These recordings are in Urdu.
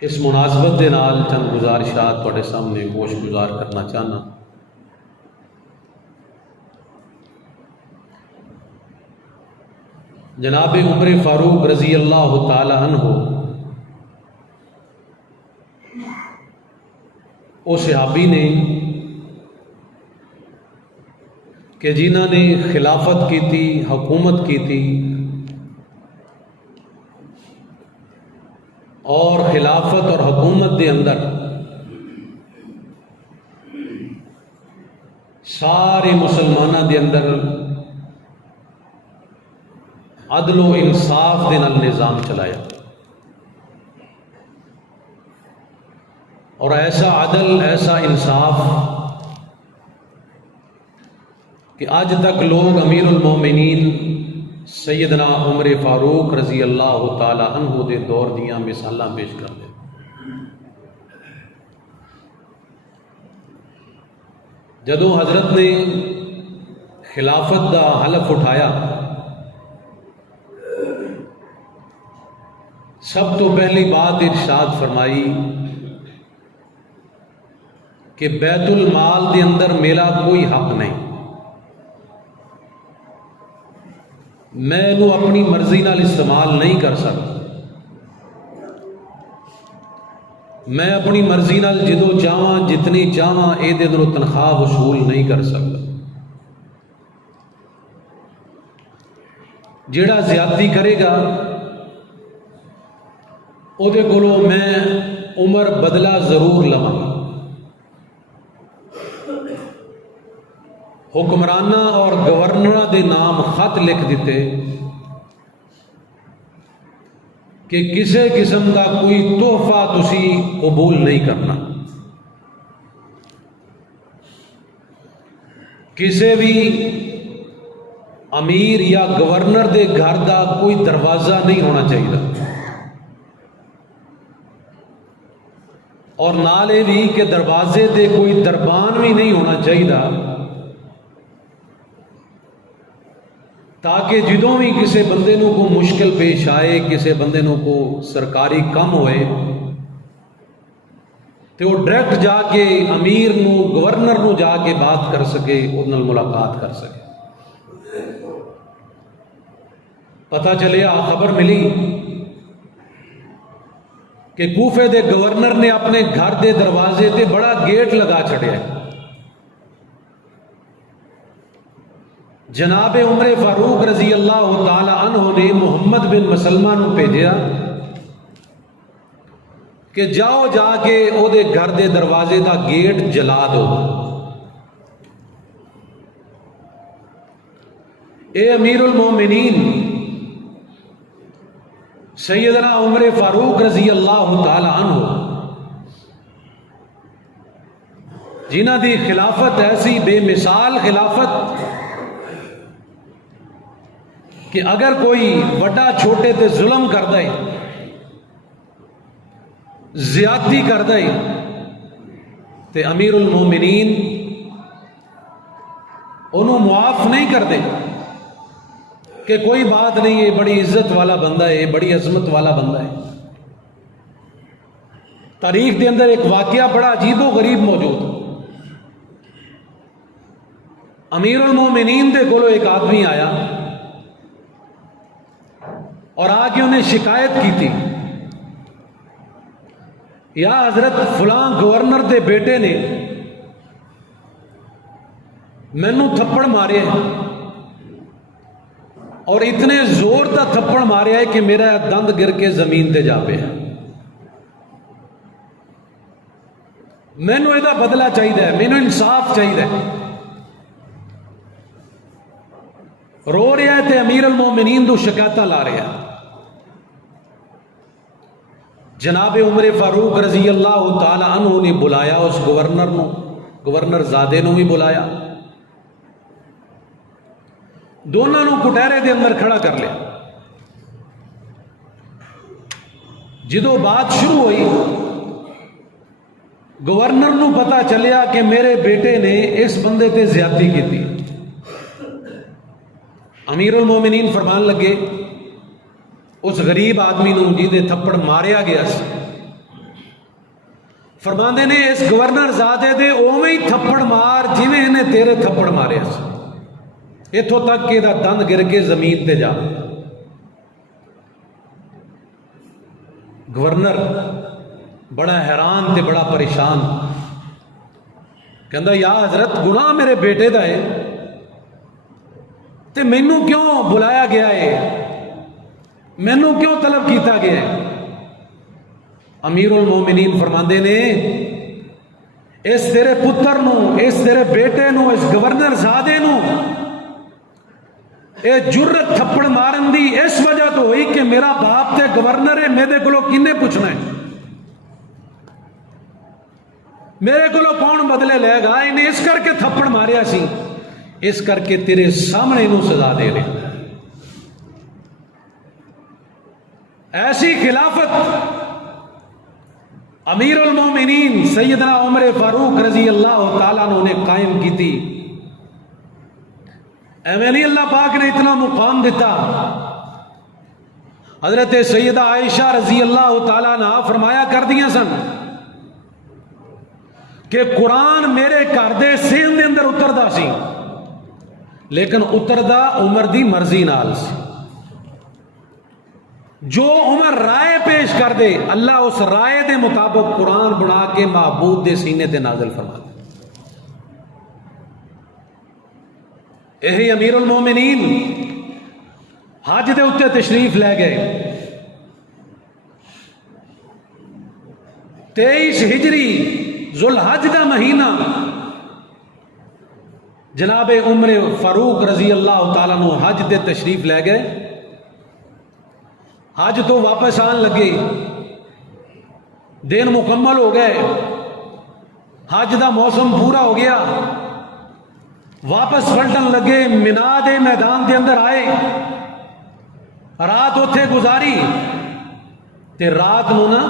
اس مناسبت کے نال چند گزارشات تواڈے سامنے گوش گزار کرنا چاہنا۔ جناب عمر فاروق رضی اللہ تعالی عنہ وہ صحابی نے کہ جنہوں نے خلافت کی تھی، حکومت کی تھی، اور خلافت اور حکومت دے اندر سارے مسلمانوں دے اندر عدل و انصاف دے نال نظام چلایا، اور ایسا عدل، ایسا انصاف کہ آج تک لوگ امیر المومنین سیدنا عمر فاروق رضی اللہ تعالی عنہ دے دور دیاں مثالاں پیش کرتے ہیں۔ جدوں حضرت نے خلافت دا حلف اٹھایا، سب تو پہلی بات ارشاد فرمائی کہ بیت المال دے اندر میرا کوئی حق نہیں، میں انہوں اپنی مرضی نال استعمال نہیں کر سکتا، میں اپنی مرضی نال جدوں چاہواں جتنی چاہواں اے دے اندروں تنخواہ وصول نہیں کر سکتا۔ جیڑا زیادتی کرے گا او دے کولوں میں عمر بدلہ ضرور لواں گا۔ حکمرانہ اور گورنر دے نام خط لکھ دیتے کہ کسی قسم کا کوئی تحفہ تسی قبول نہیں کرنا، کسی بھی امیر یا گورنر دے گھر دا کوئی دروازہ نہیں ہونا چاہیے، اور نال یہ بھی کہ دروازے دے کوئی دربان بھی نہیں ہونا چاہیے، تاکہ جدوں بھی کسی بندے نو کو مشکل پیش آئے، کسی بندے نو کو سرکاری کم ہوئے تو وہ ڈائریکٹ جا کے امیر نو، گورنر نو جا کے بات کر سکے، ان نال ملاقات کر سکے۔ پتہ چلیا، خبر ملی کہ کوفے دے گورنر نے اپنے گھر دے دروازے تے بڑا گیٹ لگا چھڑیا، جناب عمر فاروق رضی اللہ تعالی عنہ نے محمد بن مسلمہ نو بھیجیا کہ جاؤ جا کے او دے گھر دے دروازے دا گیٹ جلا دو۔ اے امیر المومنین سیدنا عمر فاروق رضی اللہ تعالی عنہ، جنہ دی خلافت ایسی بے مثال خلافت کہ اگر کوئی وڈا چھوٹے تے ظلم کر دے، زیادتی کر دے، تے امیر المومنین انہوں معاف نہیں کر دے کہ کوئی بات نہیں، یہ بڑی عزت والا بندہ ہے، بڑی عظمت والا بندہ ہے۔ تاریخ کے اندر ایک واقعہ بڑا عجیب و غریب موجود۔ امیر المومنین دے کولو ایک آدمی آیا اور آ کے انہیں شکایت کی تھی، یا حضرت فلاں گورنر دے بیٹے نے مینوں تھپڑ مارے اور اتنے زور دا تھپڑ مارے ہے کہ میرا دند گر کے زمین تے جا پیا، مینوں یہ بدلہ چاہیے، مینوں انصاف چاہیے۔ رو رہا ہے تے امیر المومنین تو شکایت لا رہا ہے۔ جناب عمر فاروق رضی اللہ تعالی عنہ نے بلایا اس گورنر نو، گورنر زادے نو بھی بلایا، دونوں نو کٹہرے دے اندر کھڑا کر لیا۔ جدو بات شروع ہوئی، گورنر نو پتا چلیا کہ میرے بیٹے نے اس بندے تے زیادتی کی تھی۔ امیر المومنین فرمان لگے اس غریب آدمی نو جی دے تھپڑ ماریا گیا سی، فرماندے نے اس گورنر زادے دے اوویں ہی تھپڑ مار جویں انہیں تیرے تھپڑ مارے سی، اتھوں تک کہ یہ دند گر کے زمین تے جا۔ گورنر بڑا حیران تے بڑا پریشان، کہندا یا حضرت گناہ میرے بیٹے دا ہے تے مینوں کیوں بلایا گیا ہے، مینوں کیوں طلب کیتا گیا ہے؟ امیر المومنین فرماندے نے اس تیرے پتر نو، اس تیرے بیٹے نو، اس گورنر زادے نو اے جرت تھپڑ مارن دی اس وجہ تو ہوئی کہ میرا باپ تے گورنر ہے، میرے کولو کنے پوچھنا ہے، میرے کولو کون بدلے لے گا؟ انہیں اس کر کے تھپڑ ماریا سی، اس کر کے تیرے سامنے انہوں سزا دے رہے۔ ایسی خلافت امیر المومنین سیدنا عمر فاروق رضی اللہ تعالیٰ عنہ نے قائم کی تھی۔ ایویں نہیں اللہ پاک نے اتنا مقام دیتا۔ حضرت سیدہ عائشہ رضی اللہ تعالیٰ عنہ فرمایا کر دیا سن کہ قرآن میرے گھر دے سین دے اندر اتردا سی، لیکن اتردا عمر دی مرضی نال سی۔ جو عمر رائے پیش کر دے اللہ اس رائے دے مطابق قرآن بنا کے محبوب دے سینے تے نازل فرما دے۔ یہی امیر المومنین حج دے اتنے تشریف لے گئے۔ 23 ہجری ذوالحج دا مہینہ جناب عمر فاروق رضی اللہ تعالیٰ عنہ حج دے تشریف لے گئے۔ حج تو واپس آن لگے، دن مکمل ہو گئے، حج دا موسم پورا ہو گیا، واپس پلٹن لگے، مینا دے میدان دے اندر آئے، رات اتھے گزاری تے رات نو نا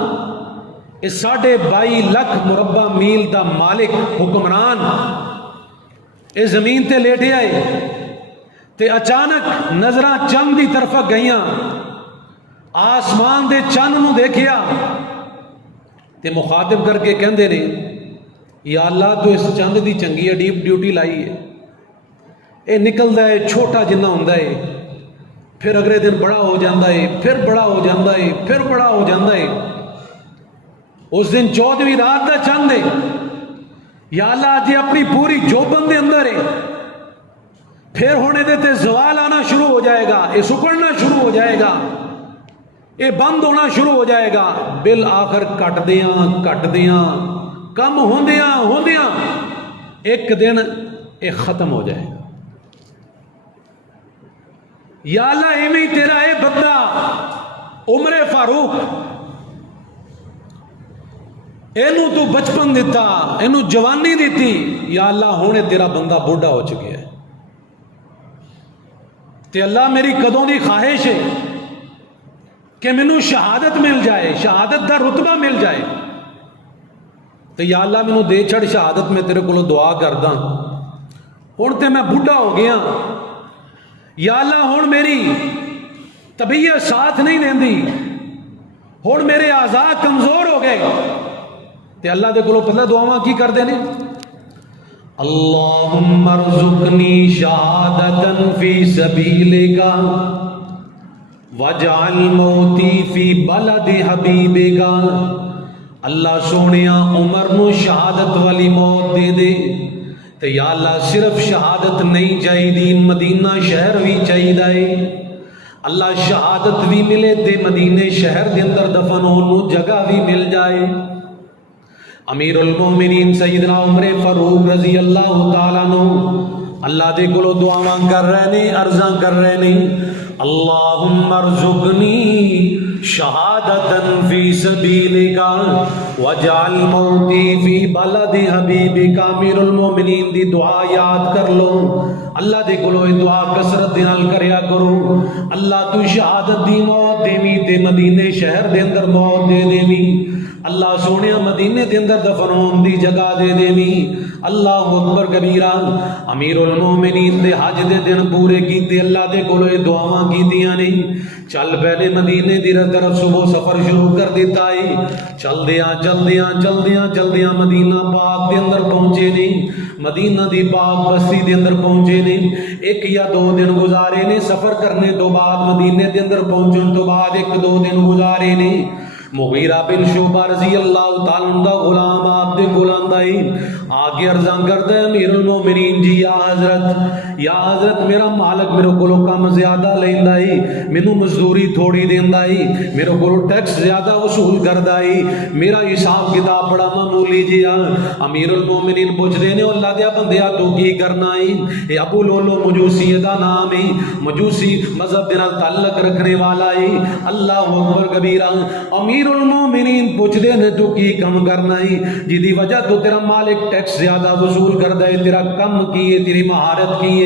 اس 22.5 لاکھ مربع میل دا مالک حکمران اس زمین تے لیٹے آئے تے اچانک نظراں چند دی طرف گئیاں، آسمان دے چند نو دیکھیا تے مخاطب کر کے کہندے نے یا اللہ تو اس چند دی چنگی اڈیپ ڈیوٹی لائی ہے، اے نکلدا ہے چھوٹا جنہ ہوندا ہے، پھر اگلے دن بڑا ہو جاندا ہے، پھر بڑا ہو جاندا ہے، پھر بڑا ہو جاندا ہے۔ اس دن 14ویں رات دا چند ہے، یا اللہ جی اپنی پوری جوبن دے اندر ہے، پھر ہونے دیتے زوال آنا شروع ہو جائے گا، یہ سکڑنا شروع ہو جائے گا، یہ بند ہونا شروع ہو جائے گا، بالآخر کٹ دیاں کم ہوندیاں ایک دن یہ ختم ہو جائے گا۔ یا اللہ ایویں تیرا اے بندہ عمر فاروق اینو تو بچپن دیتا، اینو جوانی دیتی، یا اللہ ہونے تیرا بندہ بوڑھا ہو چکے ہے، تے اللہ میری کدوں دی خواہش ہے کہ مینوں شہادت مل جائے، شہادت دا رتبہ مل جائے، تو یا اللہ مینوں دے چھڑ شہادت، میں تیرے کولوں دعا کردا، ہن تے میں بوڑھا ہو گیا، یا اللہ ہن میری طبیعت ساتھ نہیں دیندی، ہن میرے اعضاء کمزور ہو گئے، تے اللہ دے کولوں پتہ دعاواں کی کردے نے، اللہم ارزقنی شہادتا فی سبیلک وجعل موتی فی بلد حبیبک، اللہ سونیا عمر نو شہادت والی موت دے دے، تے یا اللہ صرف شہادت نہیں چاہیے، مدینہ شہر بھی چاہیے، اللہ شہادت بھی ملے تے مدینے شہر دے اندر دفن ہون جگہ بھی مل جائے۔ امیر المومنین سیدنا عمر فاروق رضی اللہ تعالیٰ عنہ اللہ دے کولو دعاواں کر رہے نے، عرضاں کر رہے نے، اللہم ارزقنی شہادتا فی سبیلک وجعل موتی فی بلد حبیبک۔ امیر المومنین دی دعا یاد کر لو، اللہ دے کولو یہ دعا کثرت دے نال کریا کرو، اللہ تو شہادت دی موت دیویں تے مدینے شہر دے اندر موت دے دیویں، اللہ سونیا مدینے دے اندر دفن ہون دی جگہ دے دیویں، اللہ اکبر کبیرہ. امیر المومنین دے حج دے دن پورے کیتے, اللہ دے کولو یہ دعاواں کیتیاں نہیں. چل پہلے مدینے دی طرف صبح سفر شروع کر دیتا ہے. چلدیاں مدینہ پاک دے اندر پہنچے نہیں, مدینہ دی پاک بستی دے اندر پہنچے نہیں. 1 یا 2 دن گزارے نے سفر کرنے تو بعد, مدینے دے اندر پہنچن تو بعد 1-2 دن گزارے نے. مغیرہ بن شعبہ رضی اللہ تعالی عنہ غلام آپ دے غلام دائی آگے عرضاں کرتا ہے, امیر المومنین جی یا حضرت میرا مالک میرے کولو کم زیادہ لیندا ہے, مینوں مزدوری تھوڑی دیندا ہے, میرے کولو ٹیکس زیادہ وصول کردا ہے, میرا حساب کتاب بڑا معمولی جیا. امیر المومنین پوچھدے نے اللہ دے بندیا تو کی کرنا ہے؟ اے ابو لولو مجوسی دا نام ہے, مجوسی مذہب دے نال تعلق رکھنے والا ہے. اللہ اکبر کبیرہ. امیر المومنین پوچھدے نے تو کی کم کرنا ہے جی دی وجہ تو تیرا مالک ٹیکس زیادہ وصول کردا ہے, تیرا کم کی ہے, تیری مہارت کی ہے؟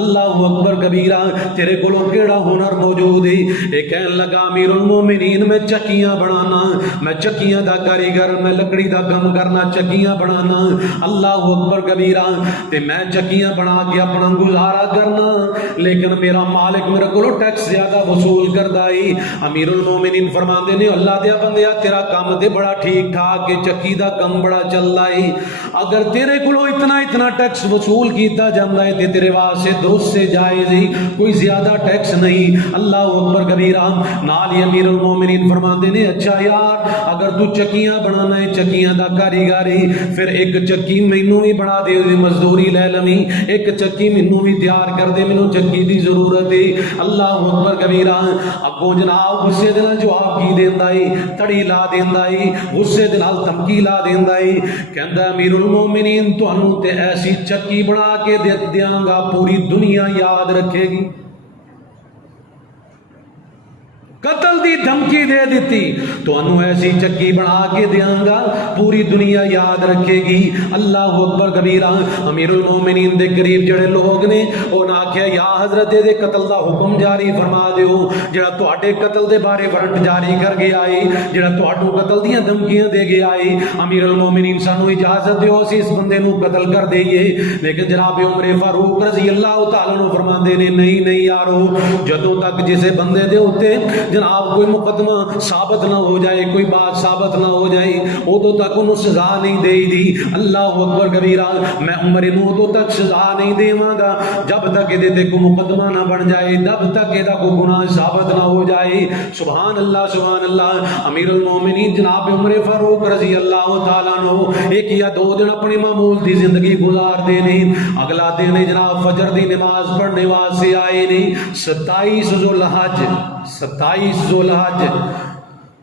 اللہ اکبر کبیرہ. تیرے کولوں کیڑا ہنر موجود ہے؟ اے کہن لگا امیر المومنین میں چکیاں بنانا, میں چکیاں دا کاریگر, میں لکڑی دا کم کرنا, چکیاں بنانا. اللہ اکبر کبیرہ. تے میں چکیاں بنا کے اپنا گزارا کرنا, لیکن میرا مالک میرے کولوں ٹیکس زیادہ وصول کردا ہے. امیر المومنین فرماندے نے اللہ دے بندیا تیرا کام تے بڑا ٹھیک ٹھاک کہ چکی دا کم بڑا چلدا ہے, اگر تیرے کولوں اتنا ٹیکس وصول کیتا جاندا ہے تے تیرے واسطے درست سے جائز ہی, کوئی زیادہ ٹیکس نہیں. اللہ اکبر کبیرہ. نال ہی امیر المومنین فرماندے نے اچھا یار اگر تو چکیاں بنانا ہے, چکیاں دا کاریگر ہے, پھر ایک چکی مینوں بھی بنا دے, مزدوری لے لویں, ایک چکی مینوں بھی تیار کر دے, مینوں چکی دی ضرورت ہے. اللہ اکبر کبیرہ. اگوں جناب غصے دے نال جواب کی دیندا ہے, تڑی لا دیندا ہے, غصے دے نال دھمکی لا دیندا ہے. کہندا امیر المومنین تانوں تے ایسی چکی بنا کے دیاں گا پوری دنیا یاد رکھے گی. قتل دی دھمکی دے دیتی, تو انہوں ایسی چکی بنا کے دیاں گا پوری دنیا یاد رکھے گی. اللہ اکبر کبیرہ. امیر المومنین دے قریب جڑے لوگ نے انہاں آکھیا یا حضرت دے قتل دا حکم جاری فرما دیو, جڑا تواڈے قتل دے بارے وارنٹ جاری کر گیا ہے, جڑا تواڈوں قتل دیاں دھمکیاں دے گیا ہے, امیر المومنین سانو اجازت دیو اسی اس بندے نو قتل کر دئیے. لیکن جناب عمر فاروق رضی اللہ تعالی عنہ فرماندے نے نہیں یارو, جدوں تک جسے بندے دے اوتے جناب کوئی مقدمہ ثابت نہ ہو جائے, کوئی بات ثابت نہ ہو جائے, ادو تک انہوں سزا نہیں دے دی. اللہ اکبر کبیرہ. میں عمر نو ادو تک سزا نہیں دیواں گا جب تک یہ تے کوئی مقدمہ نہ بن جائے, جب تک یہ کوئی گناہ ثابت نہ ہو جائے. سبحان اللہ سبحان اللہ. امیر المومنین جناب عمر فاروق رضی اللہ تعالیٰ عنہ 1 یا 2 دن اپنی معمول دی زندگی گزار دے نہیں. اگلا دن جناب فجر دی نماز پڑھنے واسطے آئے نہیں. 27 ذو الحج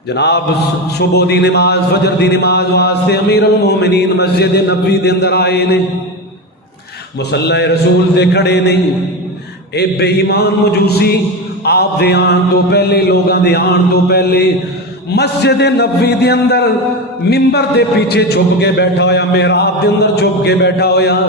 جناب صبح دی نماز, فجر دی نماز واسطے امیر المومنین مسجد نبوی دے اندر آئے نے, مصلی رسول دے کھڑے نہیں. اے بے ایمان مجوسی آپ دے آن تو پہلے, لوگاں دے آن تو پہلے مسجد نبوی دے اندر منبر دے پیچھے چھپ کے بیٹھا ہویا, محراب دے اندر چھپ کے بیٹھا ہویا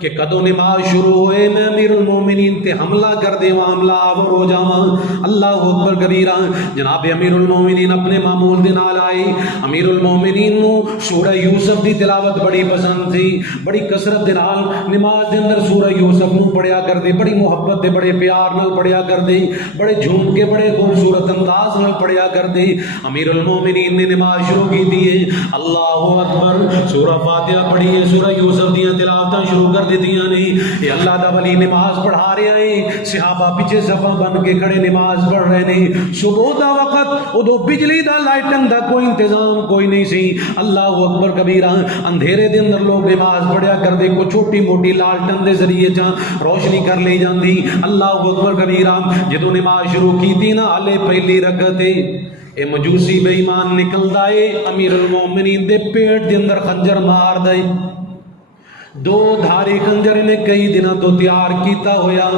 کہ کدوں نماز شروع ہوئے میں امیر المومنین تے حملہ کر دے, حملہ آور ہو جاواں. اللہ اکبر کبیرہ. جناب امیر المومنین اپنے معمول دے نال آئے. امیر المومنین نو سورہ یوسف دی تلاوت بڑی پسند تھی, بڑی کثرت دے نال نماز دے اندر سورہ یوسف نو پڑھیا کر دے, بڑی محبت دے بڑے پیار نال پڑھیا کر دے, بڑے جھوم کے بڑے خوبصورت انداز نال پڑھیا کر دے. امیر المومنین نے نماز شروع کی دی ہے, اللہ اکبر, سورہ فاتحہ پڑھی ہے, سورہ یوسف دیاں تلاوتاں شروع کر دیتیاں نہیں. یہ اللہ دا ولی نماز پڑھا رہے ہیں, صحابہ پیچھے صفا بن کے کھڑے نماز پڑھ رہے ہیں. صبح دا وقت ادو بجلی دا لائٹنگ دا کوئی انتظام کوئی نہیں سی. اللہ اکبر کبیرہ. اندھیرے دے اندر لوگ نماز پڑھیا کر دے, کوئی چھوٹی موٹی لالٹن دے ذریعے روشنی کر لی جاندی. اللہ اکبر کبیرہ. جدوں نماز شروع کی تھی نا, ہلے پہلی رکعت اے مجوسی بے ایمان نکلدا ہے, امیر المومنین دے پیٹ دے اندر خنجر مار دے. 2 دھاری خنجر نے کئی دنوں تو تیار کیتا ہویا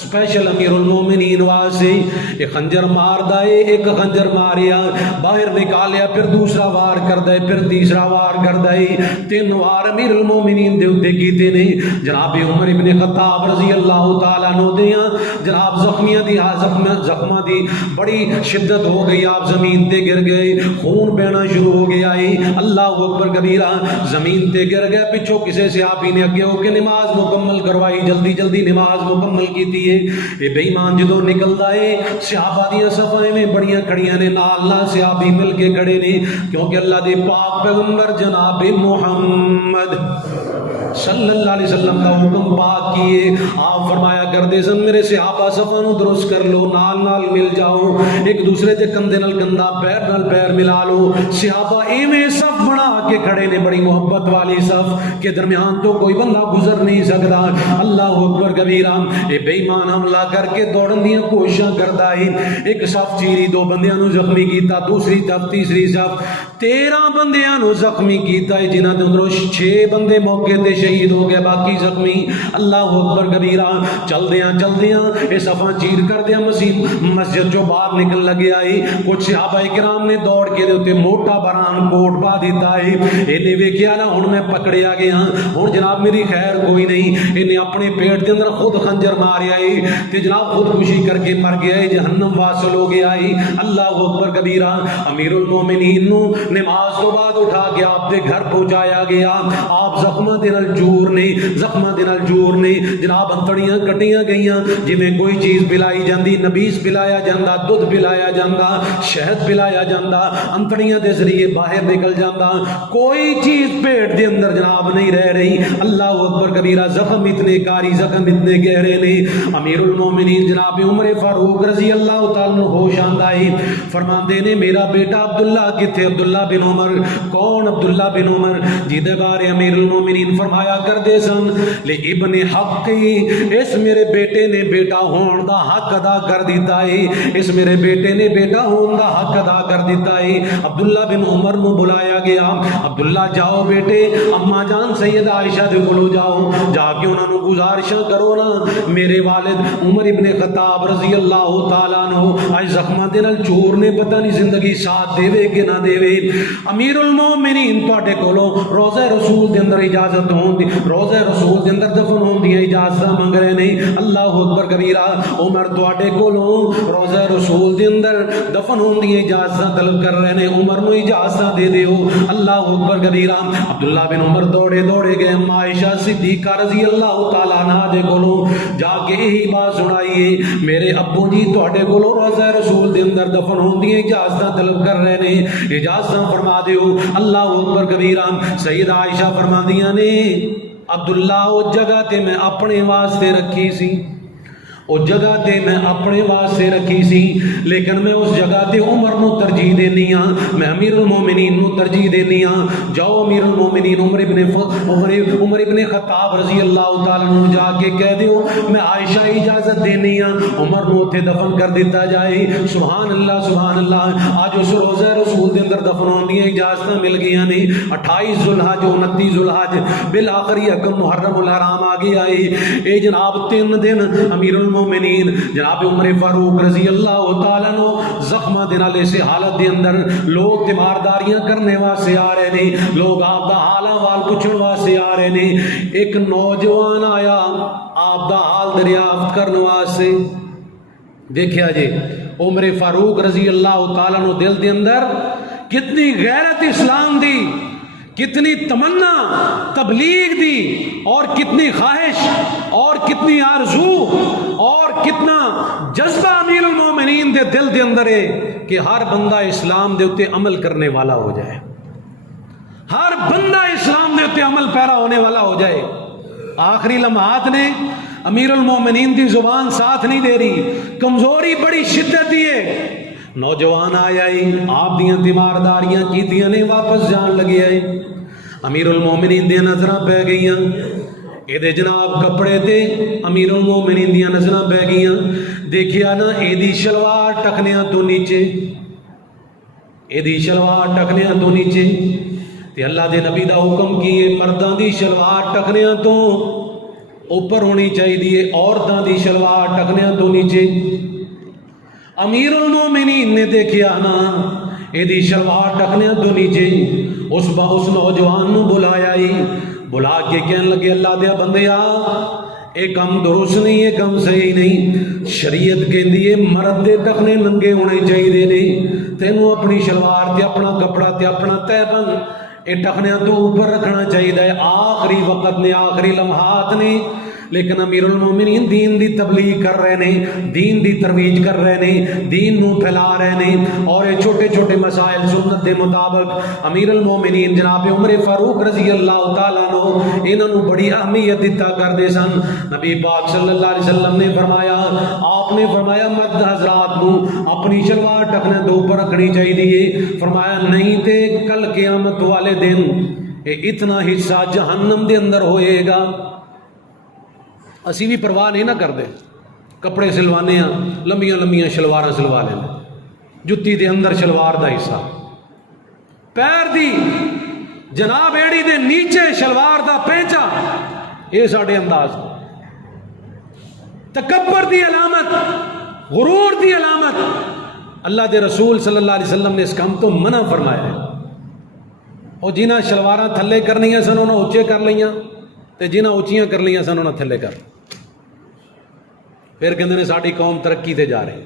سپیشل امیر المومنین واسطے. ایک خنجر مار دے, ایک خنجر ماریا باہر نکالیا, پھر دوسرا وار کر دے, پھر تیسرا وار کر دے, 3 وار امیر المومنین دے اوتے کیتے نے. جناب عمر ابن خطاب رضی اللہ تعالیٰ عنہ دیاں جناب زخماں دی بڑی شدت ہو گئی, آپ زمین تے گر گئے, خون بہنا شروع ہو گیا ہے. اللہ اکبر کبیرہ. زمین تے گر گئے, پچھو کسے سے آپ ہی نے اگے ہو کے نماز مکمل کروائی، جلدی جلدی نماز مکمل کیتی ہے۔ اے بے ایمان جدوں نکلدا ہے صحابہ دیاں صفاں میں بڑیاں کھڑیاں نے، نال نال صحابی مل کے کھڑے نے، کیونکہ اللہ دے پاک پیغمبر جناب محمد صلی اللہ علیہ وسلم کا حکم پاک کیے۔ آپ فرمایا کرتے سن میرے صحابہ صفاں نو درست کر لو، نال نال مل جاؤ، ایک دوسرے دے کندھے نال کندھا، پیر نال پیر ملا لو۔ صحابہ ایویں صف بنا کے کھڑے نے، بڑی محبت والی صف کے درمیان تو کوئی بندہ گزر نہیں سکتا۔ اللہ اکبر کبیرہ۔ اے بے ایمان حملہ کر کے دوڑن دیاں کوششاں کردا ہے، ایک صف چیری، دو بندیاں نو زخمی کیتا، دوسری صف تیسری صف 13 بندیاں نو زخمی کیتا ہے، جنہاں دے اندروں 6 بندے موقع تے شہید ہو گئے، باقی زخمی۔ اللہ اکبر کبیرہ۔ چلدیاں اے صفاں چیر کر دیاں مسجد جو باہر نکل لگے آئی، کچھ صحابہ کرام نے دوڑ کے دے اوتے موٹا بران کوٹ پا دیتا ہے۔ انہیں ویکھیا نا ہن میں پکڑیا گیا، ہن جناب میری خیر کوئی نہیں۔ انہیں اپنے پیٹ دے اندر خود خنجر ماریا ہے تے جناب خودکشی کر کے مر گیا ہے، جہنم واصل ہو گیا ہے۔ اللہ اکبر کبیرہ۔ امیر المومنین نو نماز تو بعد اٹھا کے آپ دے گھر پہنچایا گیا۔ آپ زخماں دے نال جور نے جناب انتڑیاں کٹیاں گئیاں، جویں کوئی چیز پلائی جاندی، نبیس پلایا جاندا، دودھ پلایا جاندا، شہد پلایا جاندا، انتڑیاں دے ذریعے باہر نکل جاندا، کوئی چیز پیٹ دے اندر جناب نہیں رہ رہی۔ اللہ اکبر کبیرہ۔ زخم اتنے کاری، زخم اتنے گہرے نے۔ امیر المومنین جناب عمر فاروق رضی اللہ تعالیٰ عنہ ہوش آندا ہے، فرماندے نے میرا بیٹا عبداللہ کتے؟ عبداللہ بن عمر۔ کون عبداللہ بن عمر؟ جیدے بارے امیر المومنین فرمایا کردے سن ابن حقی، اس میرے بیٹے نے بیٹا ہون دا حق ادا کر دیتا ہے، اس میرے بیٹے نے بیٹا ہون دا حق ادا کر دیتا ہے۔ عبداللہ بن عمر نو بلایا گیا، عبداللہ جاؤ بیٹے اماں جان سید عائشہ دے کولوں جاؤ، جا کے انہاں نو گزارشاں کرو نا میرے والد عمر ابن خطاب رضی اللہ تعالیٰ عنہ اج زخماں دے نال چور نے پتہ نہیں زندگی ساتھ دے کہ نہ دے۔ امیر المومنین تواڈے کولوں روضہ رسول دے اندر اجازت ہون دی، روضہ رسول دے اندر دفن ہون دی اجازت منگ رہے نے۔ اللہ اکبر کبیرہ۔ عمر تواڈے کولوں روضہ رسول دے اندر دفن ہون دی اجازت طلب کر رہے نے، عمر نو اجازت دے دیو۔ اللہ اکبر کبیرہ۔ عبداللہ بن عمر دوڑے گئے اما عائشہ صدیقہ رضی اللہ تعالیٰ عنہ دے کولوں جا کے یہی بات سنائیے میرے ابو جی تواڈے کولوں روضہ رسول دے اندر دفن ہون دی اجازت طلب کر رہے نے، اجازت فرما دیو۔ اللہ اکبر کبیرہ۔ سید عائشہ فرماندیاں نے عبداللہ او جگہ تے میں اپنے واسطے رکھی سی، او جگہ تے میں اپنے واسطے رکھی سی، لیکن میں اس جگہ تے عمر نو ترجیح دینی ہاں، میں امیر المومنین نو ترجیح دینی ہاں۔ جاؤ امیر المومنین عمر ابن خطاب رضی اللہ تعالیٰ عنہ جا کے کہہ دیو میں عائشہ اجازت دینی ہاں، عمر نو تے دفن کر دیتا جائے۔ سبحان اللہ سبحان اللہ۔ آج اس روضہ رسول دے اندر دفن ہون دی اجازت مل گئی نے۔ 28 ذوالحج 29 ذوالحج بالآخر یکم محرم الحرام آ گیا ہے۔ اے جناب 3 دن امیر المومنین جناب عمر فاروق رضی اللہ تعالیٰ عنہ زخمہ دے نال اس حالت دے اندر لوگ تیمارداریاں کرنے واسطے آ رہے نے، لوگ آپ دا حال احوال پوچھن واسطے آ رہے نے۔ ایک نوجوان آیا آپ دا حال دریافت کرنے واسطے۔ دیکھیا جی عمر فاروق رضی اللہ تعالیٰ عنہ دل دے اندر کتنی غیرت اسلام دی، کتنی تمنا تبلیغ دی، اور کتنی خواہش اور کتنی آرزو اور کتنا جذبہ امیر المومنین دے دل دے اندر ہے کہ ہر بندہ اسلام دے اتے عمل کرنے والا ہو جائے، ہر بندہ اسلام دے اتے عمل پیرا ہونے والا ہو جائے۔ آخری لمحات نے امیر المومنین دی زبان ساتھ نہیں دے رہی، کمزوری بڑی شدت دی ہے۔ نوجوان آیا ہی آپ دیاں تیمارداریاں کیتیاں نے واپس جان لگے آئے۔ امیر المومنین دیاں نظراں پہ گئیاں، اے دے جناب کپڑے تے امیر المومنین دیاں نظراں پہ گئیاں۔ دیکھیا نا اے دی شلوار ٹکنیاں تو نیچے، اے دی شلوار ٹکنیاں تو نیچے، تے اللہ دے نبی دا حکم کیے مرداں دی شلوار ٹکنیاں تو اوپر ہونی چاہیے، عورتاں دی شلوار ٹکنیاں تو نیچے۔ امیر المومنین نے دیکھیا نا اے دی شلوار ٹکنیاں تو نیچے، اس نوجوان نو بلایا ہی، بلا کے کہنے لگے اللہ دیا بندیا اے کم درست نہیں، اے کم صحیح نہیں، شریعت کہندی ہے مرد دے ٹکنے ننگے ہونے چاہیے نے، تینوں اپنی شلوار تے اپنا کپڑا تے اپنا تہبند یہ ٹخنیاں تو اوپر رکھنا چاہیے. آخری وقت نے، آخری لمحات نے، لیکن امیر المومنین دین دی تبلیغ کر رہے ہیں، دین دی ترویج کر رہے ہیں، دین نو پھیلا رہے ہیں، اور یہ چھوٹے چھوٹے مسائل سنت دے مطابق امیر المومنین جناب عمر فاروق رضی اللہ تعالیٰ عنہ انہوں نے بڑی اہمیت دیتا کرتے سن. نبی پاک صلی اللہ علیہ وسلم نے فرمایا، آپ نے فرمایا مرد حضرات کو اپنی شلوار ٹکنے دو اوپر رکھنی چاہیے. فرمایا نہیں تے کل قیامت والے دن اتنا حصہ جہنم دے اندر ہوئے گا. اسی بھی پرواہ نہیں نہ کرتے، کپڑے سلوانے ہیں، لمبیاں لمبیاں شلوار سلوا لینا، جتی دے اندر شلوار دا حصہ، پیر دی جناب ایڑی دے نیچے شلوار دا پینچا، یہ ساڑھے انداز. تکبر دی علامت، غرور دی علامت. اللہ دے رسول صلی اللہ علیہ وسلم نے اس کام تو منع فرمایا ہے. اور جنہ شلواراں تھلے کرنیاں سن انہاں اچے کر لیاں، تے جنہ اچیاں کر لیاں سن انہاں تھلے کر. پھر کہندے نے ساڈی قوم ترقی تے جا رہی.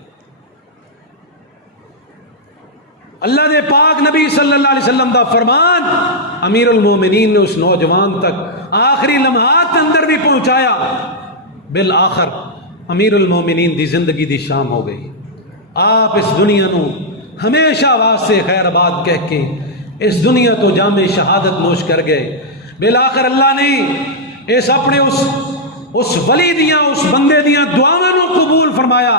اللہ دے پاک نبی صلی اللہ علیہ وسلم دا فرمان امیر المومنین نے اس نوجوان تک آخری لمحات اندر بھی پہنچایا. بالآخر امیر المومنین دی زندگی دی شام ہو گئی. آپ اس دنیا نو ہمیشہ واسطے خیر آباد کہہ کے اس دنیا تو جام شہادت نوش کر گئے. بالآخر اللہ نے اس اپنے اس ولی دیاں، اس بندے دیاں دعاواں نو قبول فرمایا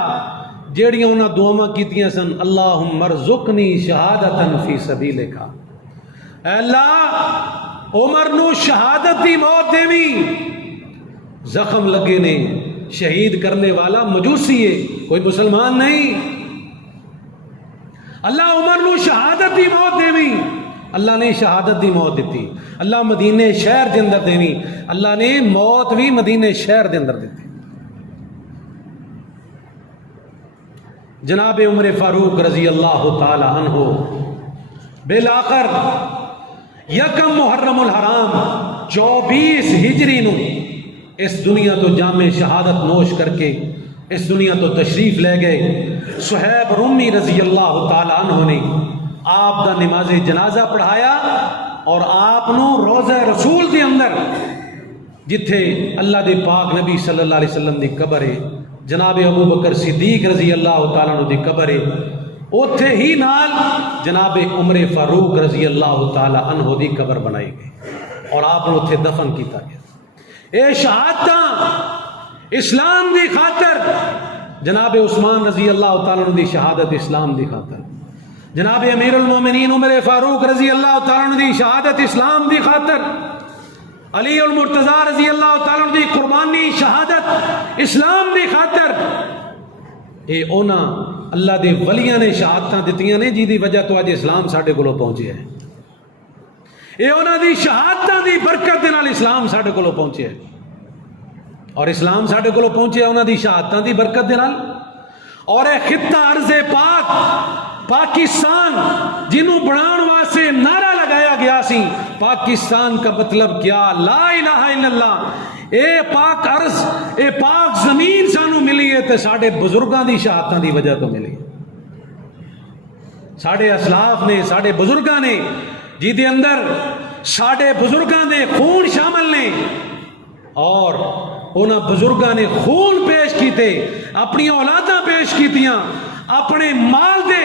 جیڑیاں انہاں دعاواں کیتیاں سن. اللہم ارزقنی شہادتاً فی سبیلک. اے اللہ عمر نو شہادت دی موت دیویں. زخم لگے نے، شہید کرنے والا مجوسی ہے، کوئی مسلمان نہیں. اللہ عمر نو شہادت دی موت دیویں. اللہ نے شہادت دی موت دیتی. اللہ مدینے شہر دے اندر دیویں. اللہ نے موت بھی مدینے شہر دے اندر دیتی. جناب عمر فاروق رضی اللہ تعالی عنہ بالآخر یکم محرم الحرام 24 ہجری نو اس دنیا تو جام شہادت نوش کر کے اس دنیا تو تشریف لے گئے. صہیب رومی رضی اللہ تعالی عنہ نے آپ دا نماز جنازہ پڑھایا اور آپ نو روضہ رسول دے اندر جتھے اللہ دے پاک نبی صلی اللہ علیہ وسلم دی قبر ہے، جناب ابو بکر صدیق رضی اللہ تعالیٰ عنہ دی قبر ہے، اوتھے ہی نال جناب عمر فاروق رضی اللہ تعالیٰ عنہ دی قبر بنائی گئی اور آپ نے اوتھے دفن کیتا گیا. اے شہادتاں اسلام دی خاطر، جناب عثمان رضی اللہ تعالیٰ عنہ دی شہادت اسلام دی خاطر، جناب امیر المومنین عمر فاروق رضی اللہ تعالیٰ عنہ دی شہادت اسلام دی خاطر، علی المرتضی رضی اللہ تعالیٰ عنہ دی قربانی شہادت اسلام دی خاطر. اے اونا اللہ دے ولیاں نے شہادتاں دتیاں نے جی دی وجہ تو اج اسلام ساڈے کولوں پہنچے ہے. اے اونا دی شہادتاں دی برکت دے نال اسلام ساڈے کولوں پہنچے ہے، اور اسلام ساڈے کولوں پہنچے اونا دی شہادتاں دی برکت دے نال. اور اے خطہ عرض پاک پاکستان جنہوں بناؤن واسطے نعرہ لگایا گیا سی، پاکستان کا مطلب کیا؟ لا الہ الا اللہ. اے پاک عرض، اے پاک زمین سانو ملی ہے تے ساڈے بزرگاں دی شہادتاں دی وجہ تو ملی. ساڈے اسلاف نے، ساڈے بزرگاں نے جی دے اندر ساڈے بزرگاں دے خون شامل نے، اور انہاں بزرگاں نے خون پیش کیتے، اپنی اولاداں پیش کیتیاں، اپنے مال دے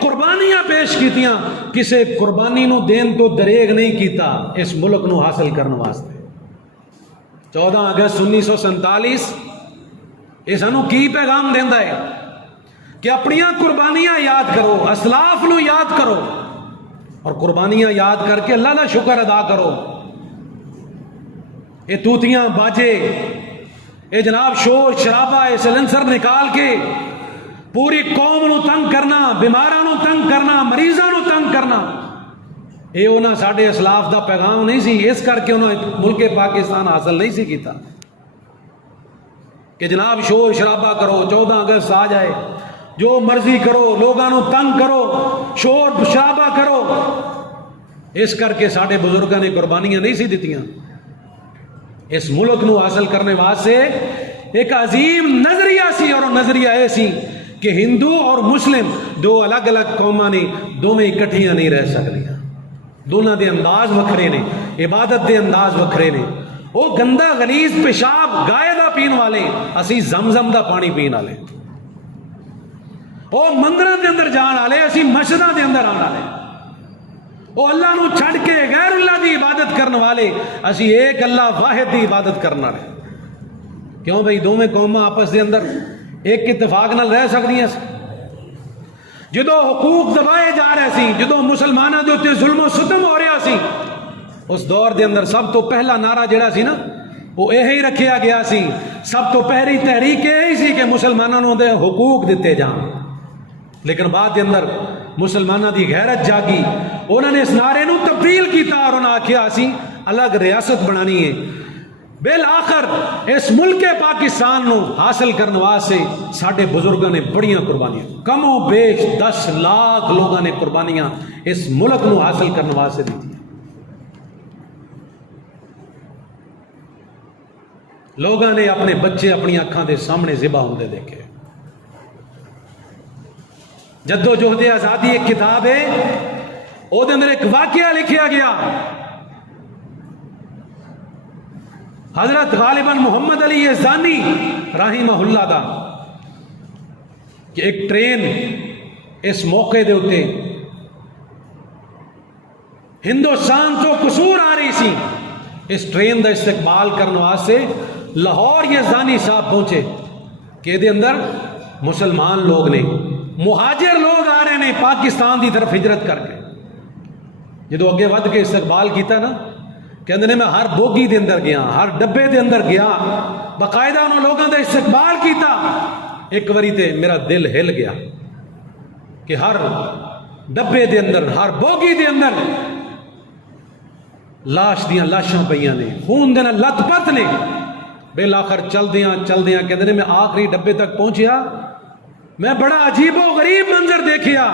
قربانیاں پیش کیتیاں. کسے قربانی نو دین تو دریغ نہیں کیتا اس ملک نو حاصل کرنے واسطے. 14 اگست 1947 یہ سانو کی پیغام دیندا ہے کہ اپنیاں قربانیاں یاد کرو، اسلاف نو یاد کرو، اور قربانیاں یاد کر کے اللہ کا شکر ادا کرو. یہ توتیاں باجے، یہ جناب شور شرابہ، یہ سلنسر نکال کے پوری قوم نو تنگ کرنا، بیماراں نو تنگ کرنا، مریضاں نو تنگ کرنا، اے انہاں ساڈے اسلاف دا پیغام نہیں سی. اس کر کے انہاں ملک پاکستان حاصل نہیں سی کیتا کہ جناب شور شرابہ کرو، 14 اگست آ جائے، جو مرضی کرو، لوگاں نو تنگ کرو، شور شرابہ کرو. اس کر کے ساڈے بزرگاں نے قربانیاں نہیں سی دتیاں. اس ملک نو حاصل کرنے واسطے ایک عظیم نظریہ سی، اور نظریہ اے سی کہ ہندو اور مسلم دو الگ الگ قوماں نے، دونوں اکٹھیاں نہیں رہ سکدیاں. دونوں دے انداز وکھرے نے، عبادت دے انداز وکھرے نے. وہ گندا غلیظ پیشاب گائے دا پین والے، اسی زمزم دا پانی پین والے. وہ مندراں دے اندر جان والے، اسی مسجداں دے اندر آن والے. وہ اللہ نو چھڑ کے غیر اللہ دی عبادت کرنے والے، اسی ایک اللہ واحد دی عبادت کرنے والے. کیوں بھائی دونوں قوماں آپس دے اندر ایک اتفاق نال رہ سکدیاں سی؟ جدو حقوق دبائے جا رہے سی، جدو مسلمانوں دے اوتے ظلم و ستم ہو رہا سی، اس دور دے اندر سب تو پہلا نعرہ جڑا سی نا وہ یہی رکھیا گیا سی. سب تو پہلی تحریک یہی سی کہ مسلمانوں دے حقوق دیتے جان. لیکن بعد دے اندر مسلمانوں دی غیرت جاگی، انہوں نے اس نعرے نو تبدیل کیتا اور انہوں نے آکھیا اسی الگ ریاست بنانی ہے. بالآخر اس ملک پاکستان نو حاصل کرنے واسطے ساڈے بزرگوں نے بڑیاں قربانیاں، کم و بیش 10 لاکھ لوگوں نے قربانیاں اس ملک نو حاصل کرنے واسطے دی. لوگوں نے اپنے بچے اپنی اکھاں دے سامنے ذبح ہوندے دیکھے. جدو جہد آزادی ایک کتاب ہے، وہ دے اندر ایک واقعہ لکھیا گیا. حضرت غالباً محمد علی یزدانی رحمہ اللہ دا کہ ایک ٹرین اس موقع دے اتے ہندوستان تو قصور آ رہی سی. اس ٹرین دا استقبال کرنے واسطے لاہور یزدانی صاحب پہنچے کہ دے اندر مسلمان لوگ نے، مہاجر لوگ آ رہے ہیں پاکستان دی طرف ہجرت کر کے. جدو اگے ود کے استقبال کیتا نا، کہندے نے میں ہر بوگی دے اندر گیا، ہر ڈبے دے اندر گیا، باقاعدہ انہوں لوگوں دا استقبال کیتا. ایک واری تے میرا دل ہل گیا کہ ہر ڈبے دے اندر، ہر بوگی دے اندر لاش دیاں لاشاں پئیاں نے، خون دے نال لت پت نے. بالآخر چلدیاں کہندے نے میں آخری ڈبے تک پہنچیا، میں بڑا عجیب و غریب منظر دیکھیا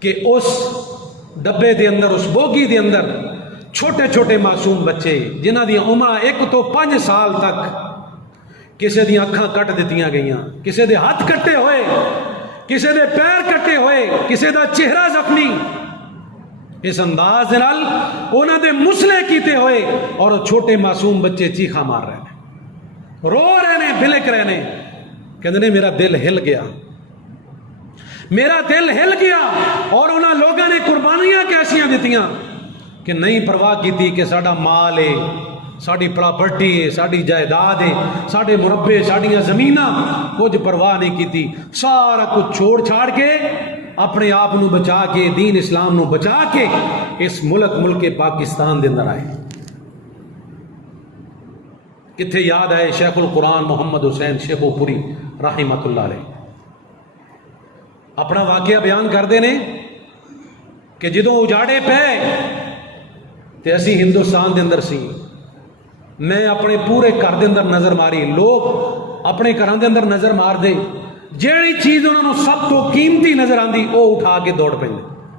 کہ اس ڈبے دے اندر، اس بوگی دے اندر چھوٹے چھوٹے معصوم بچے جنہ دی عمر 1 تو 5 سال تک، کسے دی اکھاں کٹ دتیاں گئیاں، کسے دے ہاتھ کٹے ہوئے، کسے دے پیر کٹے ہوئے، کسے دا چہرہ زخمی. اس انداز دے نال انہاں دے مسلے کیتے ہوئے اور چھوٹے معصوم بچے چیخا مار رہے ہیں، رو رہے ہیں، بلک رہے ہیں. کہندے نے میرا دل ہل گیا، میرا دل ہل گیا. اور انہاں لوگوں نے قربانیاں کیسیاں دتیاں کہ نہیں پرواہ کیتی کہ ساڈا مال ہے، ساڈی پراپرٹی ہے، ساڈی جائیداد ہے، ساڈے مربے، ساڈیاں زمیناں، کچھ پرواہ نہیں کیتی. سارا کچھ چھوڑ چھاڑ کے اپنے آپ نو بچا کے، دین اسلام نو بچا کے اس ملک پاکستان دے اندر آئے. کتھے یاد آئے شیخ القرآن محمد حسین شیخو پوری رحمۃ اللہ علیہ اپنا واقعہ بیان کردے نے کہ جدوں اجاڑے پے تے اسی ہندوستان دے اندر سی. میں اپنے پورے گھر دے اندر نظر ماری، لوگ اپنے گھراں دے اندر نظر مار دے، جیڑی چیز انہوں نے سب تو قیمتی نظر آندی وہ اٹھا کے دوڑ پہ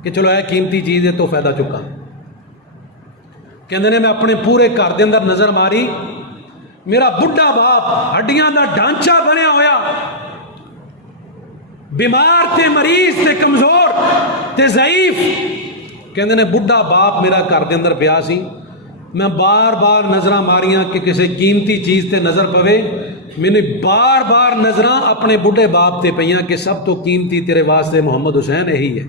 کہ چلو اے قیمتی چیز ہے تو فائدہ چکا. کہندے نے میں اپنے پورے گھر دے اندر نظر ماری، میرا بڈھا باپ ہڈیاں دا ڈھانچہ بنیا ہویا، بیمار تے مریض تے کمزور تے ضعیف. کہندے نے بڈھا باپ میرا گھر دے اندر پیا سی. میں بار بار نظراں ماریاں کہ کسی قیمتی چیز تے نظر پوے. میں نے بار بار نظراں اپنے بڈھے باپ تے پیاں کہ سب تو قیمتی تیرے واسطے محمد حسین یہی ہے.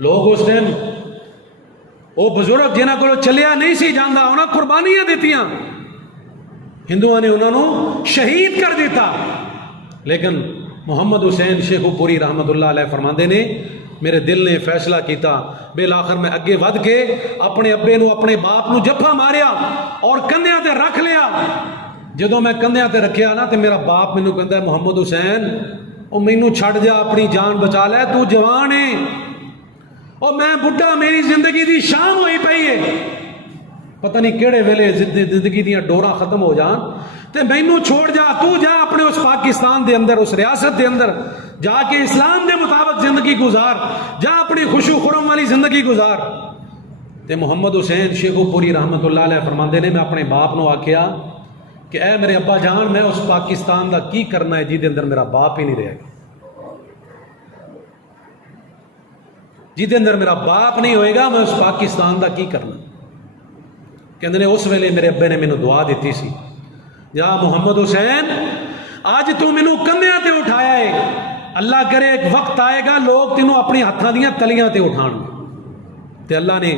لوگ اس ٹائم وہ بزرگ جنہاں کو چلیا نہیں سی جاندا انہاں قربانیاں دیتیاں، ہندوؤں نے انہوں نے شہید کر دیتا. لیکن محمد حسین شیخو پوری رحمت اللہ علیہ فرماندے نے میرے دل نے فیصلہ کیتا. بالآخر میں اگے ود کے اپنے ابے نو اپنے باپ نو جفا ماریا اور کندھیاں تے رکھ لیا. جدوں میں کندھیاں تے رکھیا نا تے میرا باپ مینوں کہندا ہے محمد حسین او مینوں چھڈ جا، اپنی جان بچا لے، تو جوان ہے. اور میں بڈھا، میری زندگی دی شام ہوئی پئی ہے، پتہ نہیں کیڑے ویلے زندگی دیاں ڈوراں ختم ہو جان تے مینوں چھوڑ جا، تو جا اپنے اس پاکستان دے اندر، اس ریاست دے اندر جا کے اسلام دے مطابق زندگی گزار، جا اپنی خوشو خرم والی زندگی گزار. تے محمد حسین شیخو پوری رحمت اللہ علیہ فرماندے نے میں اپنے باپ نو آکھیا کہ اے میرے ابا جان، میں اس پاکستان دا کی کرنا ہے جی دے اندر میرا باپ ہی نہیں رہے گا. جہدے اندر میرا باپ نہیں ہوئے گا میں اس پاکستان دا کی کرنا. کہندے نے اس ویلے میرے ابے نے مینوں دعا دیتی سی, جا محمد حسین آج تو مینوں کندھیاں تے اٹھایا ہے, اللہ کرے ایک وقت آئے گا لوگ تینوں اپنی ہاتھاں دیاں تلیاں تے اٹھان. تے اللہ نے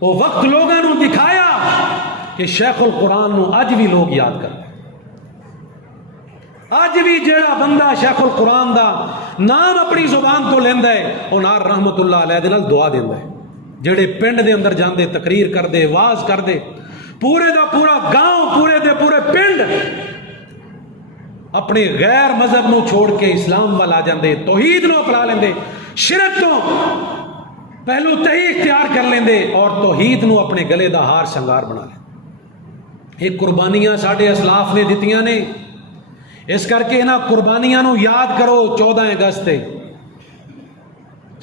وہ وقت لوگاں نوں دکھایا کہ شیخ القرآن نو اج بھی لوگ یاد کرتے. اج بھی جیڑا بندہ شیخ القرآن دا نام اپنی زبان تو لیندا ہے وہ نال رحمت اللہ علیہ دے نال دعا دیندا ہے. جڑے پنڈ دے اندر جاندے تقریر کردے واز کردے, پورے دا پورا گاؤں پورے دے پورے پنڈ اپنے غیر مذہب نو چھوڑ کے اسلام وال آ جاندے, توحید نو اپنا لیندے, شرک تو پہلو تہی اختیار کر لیندے اور توحید نو اپنے گلے دا ہار شنگار بنا لیں. یہ قربانیاں ساڈے اسلاف نے دتیاں نے, اس کر کے انہاں قربانیاں نو یاد کرو. 14 اگست تے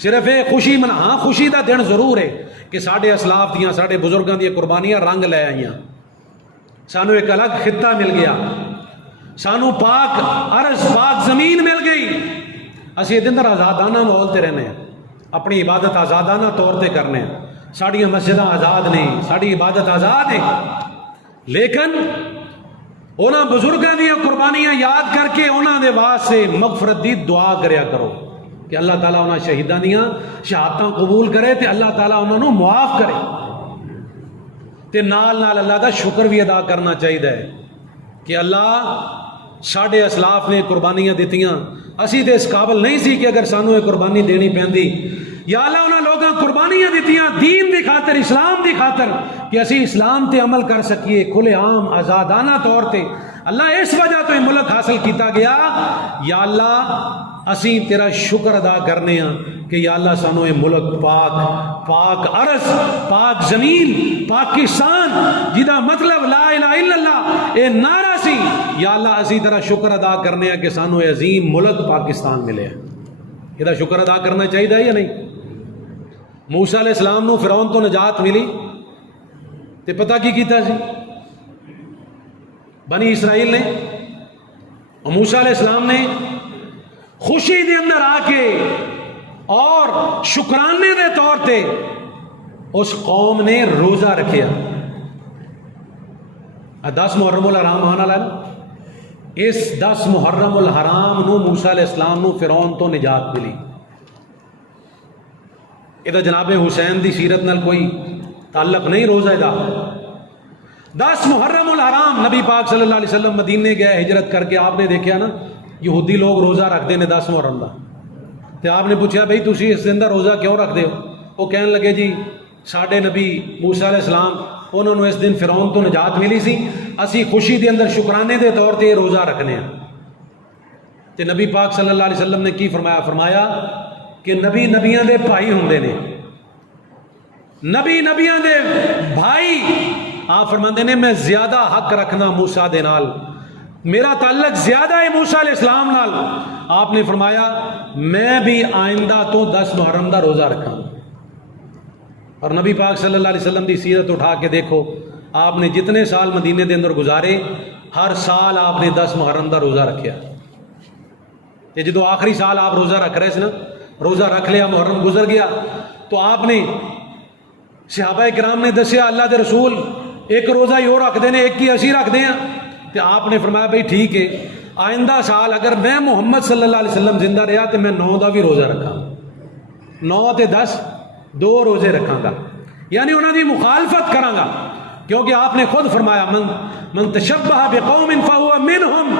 صرف یہ خوشی منا, ہاں خوشی دا دن ضرور ہے کہ ساڈے اسلاف دیاں ساڈے بزرگاں دیاں قربانیاں رنگ لے آئیاں, سانو ایک الگ خطہ مل گیا, سانو پاک عرض پاک زمین مل گئی. اسی یہ دن آزادانہ ماحول تے رہنے ہیں, اپنی عبادت آزادانہ طور تے کرنے ہیں, ساڑیاں مسجداں آزاد نہیں, ساڑی عبادت آزاد ہے. لیکن انہاں بزرگاں دیاں قربانیاں یاد کر کے انہاں دے واسطے مغفرت دی دعا کریا کرو کہ اللہ تعالیٰ انہاں شہیداں دیاں شہادتاں قبول کرے تے اللہ تعالیٰ انہاں نوں معاف کرے. تے نال نال اللہ دا شکر بھی ادا کرنا چاہیے کہ اللہ ساڈے اسلاف نے قربانیاں دتیاں, اسی تے اس قابل نہیں سی کہ اگر سانو یہ قربانی دینی پیندی. یا اللہ انہاں لوگاں قربانیاں دتیاں دین دی خاطر, اسلام دی خاطر, کہ اسی اسلام تے عمل کر سکیے کھلے عام آزادانہ طور تے. اللہ اس وجہ تو یہ ملک حاصل کیتا گیا. یا اللہ اسی تیرا شکر ادا کرنے ہاں کہ یا اللہ سانو یہ ملک پاک پاک عرض پاک زمین پاکستان جہاں مطلب لا الہ الا اللہ اے نعرہ سی, یا اللہ اسی طرح شکر ادا کرنے ہاں کہ سانو یہ عظیم ملک پاکستان ملے. یہ شکر ادا کرنا چاہیے یا نہیں؟ موسیٰ علیہ السلام نو فرعون تو نجات ملی تے پتہ کی کیتا سی بنی اسرائیل نے, اور موسیٰ علیہ السلام نے خوشی دے اندر آ کے اور شکرانے دے طور تے اس قوم نے روزہ رکھیا. 10 محرم الحرام آنے والا, اس 10 محرم الحرام نو موسیٰ علیہ السلام نو فرعون تو نجات ملی. یہ جناب حسین دی سیرت نال کوئی تعلق نہیں روزہ دا. 10 محرم الحرام نبی پاک صلی اللہ علیہ وسلم مدینے گئے ہجرت کر کے, آپ نے دیکھا نا یہودی لوگ روزہ رکھتے ہیں 10 محرم دا. تو آپ نے پوچھا بھئی تسی اس دن دا روزہ کیوں رکھ دے ہو؟ وہ کہنے لگے جی ساڈے نبی موسیٰ علیہ السلام انہوں نے اس دن فرعون تو نجات ملی سی, اسی خوشی دے اندر شکرانے دے طور تے روزہ رکھنے ہیں. تے نبی پاک صلی اللہ علیہ وسلم نے کی فرمایا؟ فرمایا کہ نبی نبیاں دے بھائی ہوندے نے, نبی نبیاں دے بھائی. آپ فرماندے نے میں زیادہ حق رکھنا موسیٰ دے نال, میرا تعلق زیادہ ہے موسیٰ علیہ السلام نال. آپ نے فرمایا میں بھی آئندہ تو 10 محرم دا روزہ رکھاں. اور نبی پاک صلی اللہ علیہ وسلم دی سیرت اٹھا کے دیکھو, آپ نے جتنے سال مدینے دے اندر گزارے ہر سال آپ نے 10 محرم دا روزہ رکھیا. کہ جدو آخری سال آپ روزہ رکھ رہے سے نا, روزہ رکھ لیا, محرم گزر گیا, تو آپ نے صحابہ کرام نے دسیا اللہ دے رسول ایک روزہ یوں رکھ دینے, ایک کی اسی رکھ دیں. تو آپ نے فرمایا بھئی ٹھیک ہے, آئندہ سال اگر میں محمد صلی اللہ علیہ وسلم زندہ رہا تو میں 9 دا بھی روزہ رکھاں, 9 تے 10 2 روزے رکھاں گا, یعنی انہوں نے مخالفت کراں گا. کیونکہ آپ نے خود فرمایا من تشبہ بقوم فہو منہم,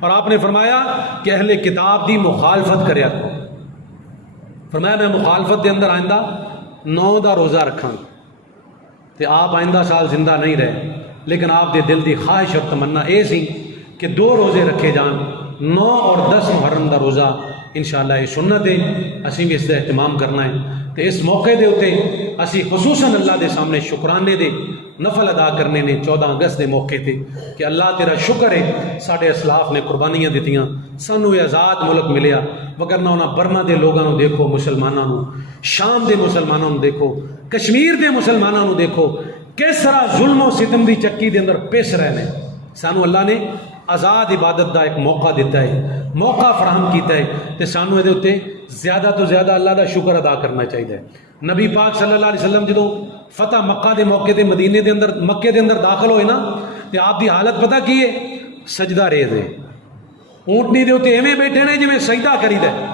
اور آپ نے فرمایا کہ اہل کتاب دی مخالفت کریا کرو. فرمایا میں مخالفت دے اندر آئندہ 9 دا روزہ رکھاں. تے آپ آئندہ سال زندہ نہیں رہے, لیکن آپ دے دل دی خواہش اور تمنا اے سی کہ 2 روزے رکھے جان, 9 اور 10 محرم دا روزہ. انشاءاللہ یہ سنت ہے, اسی بھی اس کا اہتمام کرنا ہے. تو اس موقع دے ہوتے اسی خصوصاً اللہ دے سامنے شکرانے دے نفل ادا کرنے نے 14 اگست دے موقع تے کہ اللہ تیرا شکر ہے ساڑھے اسلاف نے قربانیاں دیتیاں, سانو یہ آزاد ملک ملیا. وگرنہ انہاں برما دے لوگاں نو دیکھو, مسلماناں نو, شام دے مسلماناں نو دیکھو, کشمیر دے مسلماناں نو دیکھو, کس طرح ظلم و ستم دی چکی دے اندر پیش رہنے. سانو اللہ نے آزاد عبادت دا ایک موقع دیتا ہے, موقع فراہم کیتا ہے, تے سانو یہ دے ہوتے زیادہ تو زیادہ اللہ دا شکر ادا کرنا چاہیے. نبی پاک صلی اللہ علیہ وسلم جدوں فتح مکہ دے موقع تے مدینے دے اندر مکے دے اندر داخل ہوئے نا تے آپ دی حالت پتہ کی ہے؟ سجدہ ریز ہے. اونٹنی دے اوتے ایویں بیٹھے نے جویں سجدہ کریدا ہے.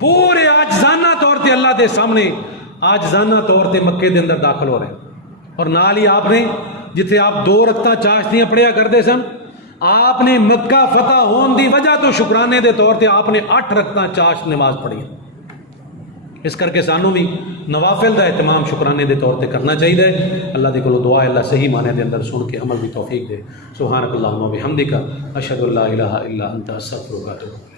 پورے عاجزانہ طور تے اللہ دے سامنے عاجزانہ طور تے مکے دے اندر داخل ہو رہے ہیں. اور نال ہی آپ نے جتھے آپ 2 رکعتاں چاشتیاں پڑھیا کرتے سن آپ نے مکہ فتح ہون دی وجہ تو شکرانے دے طور تے آپ نے 8 رکعتاں چاشت نماز پڑھی. اس کر کے سانوں بھی نوافل دا اہتمام شکرانے دے طور تے کرنا چاہیے. اللہ دے کولو دعا ہے اللہ صحیح معنی دے اندر سن کے عمل بھی توفیق دے. سبحانک اللہم و بحمدک اشہد ان لا الہ الا انت استغفرک و اتوب الیک.